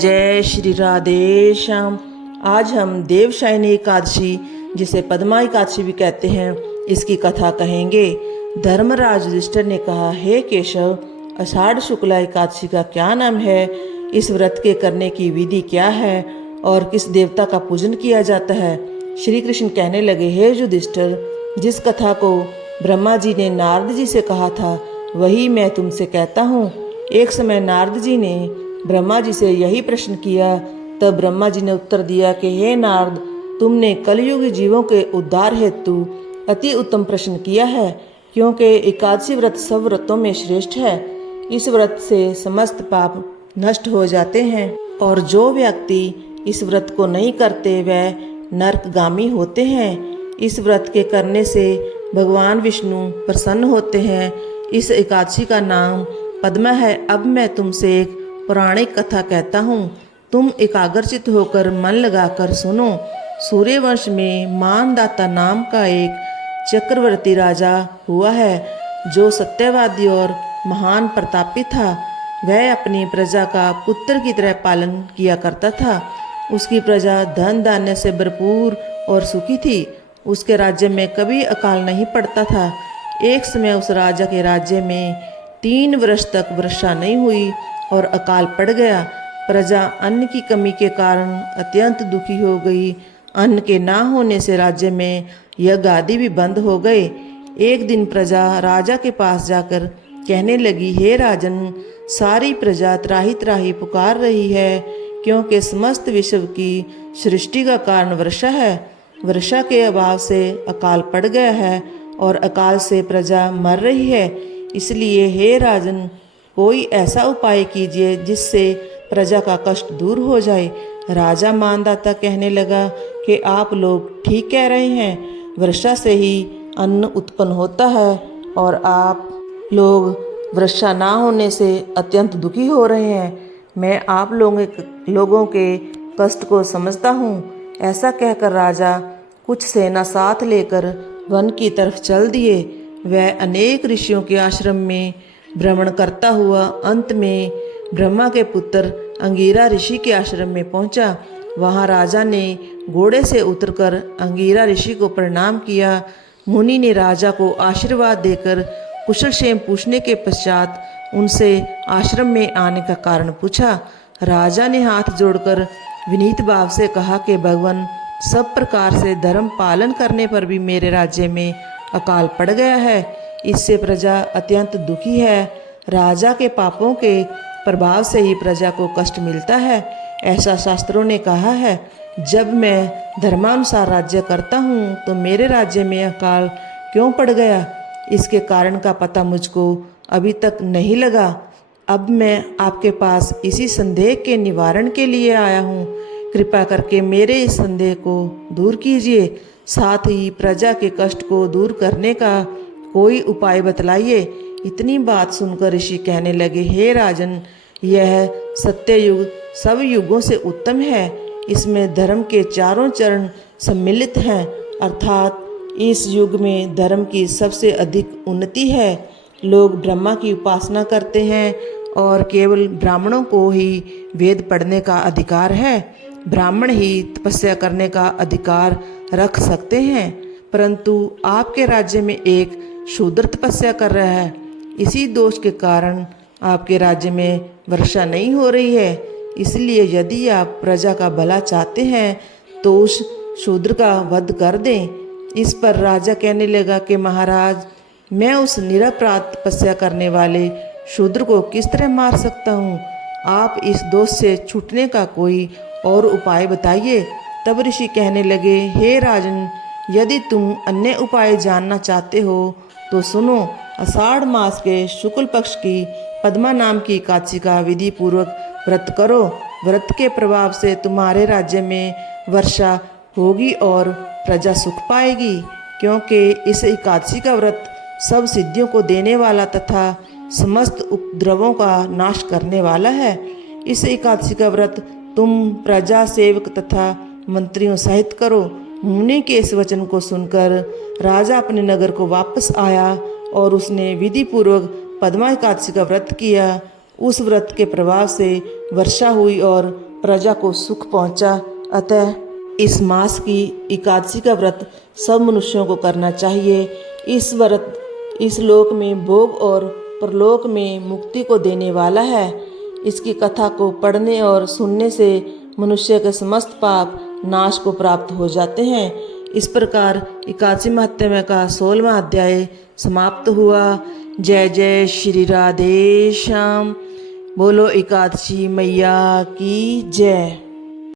जय श्री राधे श्याम। आज हम देवशायनी एकादशी, जिसे पद्मा एकादशी भी कहते हैं, इसकी कथा कहेंगे। धर्मराज युधिष्ठिर ने कहा, हे केशव, आषाढ़ शुक्ला एकादशी का क्या नाम है? इस व्रत के करने की विधि क्या है और किस देवता का पूजन किया जाता है? श्री कृष्ण कहने लगे, हे युधिष्ठिर, जिस कथा को ब्रह्मा जी ने नारद जी से कहा था वही मैं तुमसे कहता हूँ। एक समय नारद जी ने ब्रह्मा जी से यही प्रश्न किया। तब ब्रह्मा जी ने उत्तर दिया कि हे नारद, तुमने कलयुगी जीवों के उद्धार हेतु अति उत्तम प्रश्न किया है, क्योंकि एकादशी व्रत सब व्रतों में श्रेष्ठ है। इस व्रत से समस्त पाप नष्ट हो जाते हैं और जो व्यक्ति इस व्रत को नहीं करते वह नरकगामी होते हैं। इस व्रत के करने से भगवान विष्णु प्रसन्न होते हैं। इस एकादशी का नाम पद्मा है। अब मैं तुमसे एक पौराणिक कथा कहता हूँ, तुम एकाग्रचित होकर मन लगाकर सुनो। सूर्यवंश में मानदाता नाम का एक चक्रवर्ती राजा हुआ है, जो सत्यवादी और महान प्रतापी था। वह अपनी प्रजा का पुत्र की तरह पालन किया करता था। उसकी प्रजा धन धान्य से भरपूर और सुखी थी। उसके राज्य में कभी अकाल नहीं पड़ता था। एक समय उस राजा के राज्य में 3 वर्ष तक वर्षा नहीं हुई और अकाल पड़ गया। प्रजा अन्न की कमी के कारण अत्यंत दुखी हो गई। अन्न के ना होने से राज्य में यज्ञ आदि भी बंद हो गए। एक दिन प्रजा राजा के पास जाकर कहने लगी, हे राजन, सारी प्रजा त्राही त्राही पुकार रही है, क्योंकि समस्त विश्व की सृष्टि का कारण वर्षा है। वर्षा के अभाव से अकाल पड़ गया है और अकाल से प्रजा मर रही है। इसलिए हे राजन, कोई ऐसा उपाय कीजिए जिससे प्रजा का कष्ट दूर हो जाए। राजा मानदाता कहने लगा कि आप लोग ठीक कह रहे हैं, वर्षा से ही अन्न उत्पन्न होता है और आप लोग वर्षा ना होने से अत्यंत दुखी हो रहे हैं। मैं आप लोगों के कष्ट को समझता हूँ। ऐसा कहकर राजा कुछ सेना साथ लेकर वन की तरफ चल दिए। वह अनेक ऋषियों के आश्रम में भ्रमण करता हुआ अंत में ब्रह्मा के पुत्र अंगिरा ऋषि के आश्रम में पहुंचा। वहां राजा ने घोड़े से उतरकर अंगिरा ऋषि को प्रणाम किया। मुनि ने राजा को आशीर्वाद देकर कुशल क्षेम पूछने के पश्चात उनसे आश्रम में आने का कारण पूछा। राजा ने हाथ जोड़कर विनीत भाव से कहा कि भगवान, सब प्रकार से धर्म पालन करने पर भी मेरे राज्य में अकाल पड़ गया है। इससे प्रजा अत्यंत दुखी है। राजा के पापों के प्रभाव से ही प्रजा को कष्ट मिलता है, ऐसा शास्त्रों ने कहा है। जब मैं धर्मानुसार राज्य करता हूँ तो मेरे राज्य में अकाल क्यों पड़ गया, इसके कारण का पता मुझको अभी तक नहीं लगा। अब मैं आपके पास इसी संदेह के निवारण के लिए आया हूँ। कृपा करके मेरे इस संदेह को दूर कीजिए, साथ ही प्रजा के कष्ट को दूर करने का कोई उपाय बतलाइए। इतनी बात सुनकर ऋषि कहने लगे, हे राजन, यह सत्ययुग सब युगों से उत्तम है। इसमें धर्म के चारों चरण सम्मिलित हैं, अर्थात इस युग में धर्म की सबसे अधिक उन्नति है। लोग ब्रह्मा की उपासना करते हैं और केवल ब्राह्मणों को ही वेद पढ़ने का अधिकार है। ब्राह्मण ही तपस्या करने का अधिकार रख सकते हैं, परंतु आपके राज्य में एक शूद्र तपस्या कर रहा है। इसी दोष के कारण आपके राज्य में वर्षा नहीं हो रही है। इसलिए यदि आप प्रजा का भला चाहते हैं तो उस शूद्र का वध कर दें। इस पर राजा कहने लगा कि महाराज, मैं उस निरपराध तपस्या करने वाले शूद्र को किस तरह मार सकता हूँ? आप इस दोष से छूटने का कोई और उपाय बताइए। तब ऋषि कहने लगे, हे राजन, यदि तुम अन्य उपाय जानना चाहते हो तो सुनो। आषाढ़ मास के शुक्ल पक्ष की पद्मा नाम की एकादशी का विधि पूर्वक व्रत करो। व्रत के प्रभाव से तुम्हारे राज्य में वर्षा होगी और प्रजा सुख पाएगी, क्योंकि इस एकादशी का व्रत सब सिद्धियों को देने वाला तथा समस्त उपद्रवों का नाश करने वाला है। इस एकादशी का व्रत तुम प्रजा, सेवक तथा मंत्रियों सहित करो। मुनि के इस वचन को सुनकर राजा अपने नगर को वापस आया और उसने विधि पूर्वक पद्मा एकादशी का व्रत किया उस व्रत के प्रभाव से वर्षा हुई और प्रजा को सुख पहुंचा। अतः इस मास की एकादशी का व्रत सब मनुष्यों को करना चाहिए। इस व्रत इस लोक में भोग और परलोक में मुक्ति को देने वाला है। इसकी कथा को पढ़ने और सुनने से मनुष्य के समस्त पाप नाश को प्राप्त हो जाते हैं। इस प्रकार एकादशी महात्म्य का 16वां अध्याय समाप्त हुआ। जय जय श्री राधे श्याम। बोलो एकादशी मैया की जय।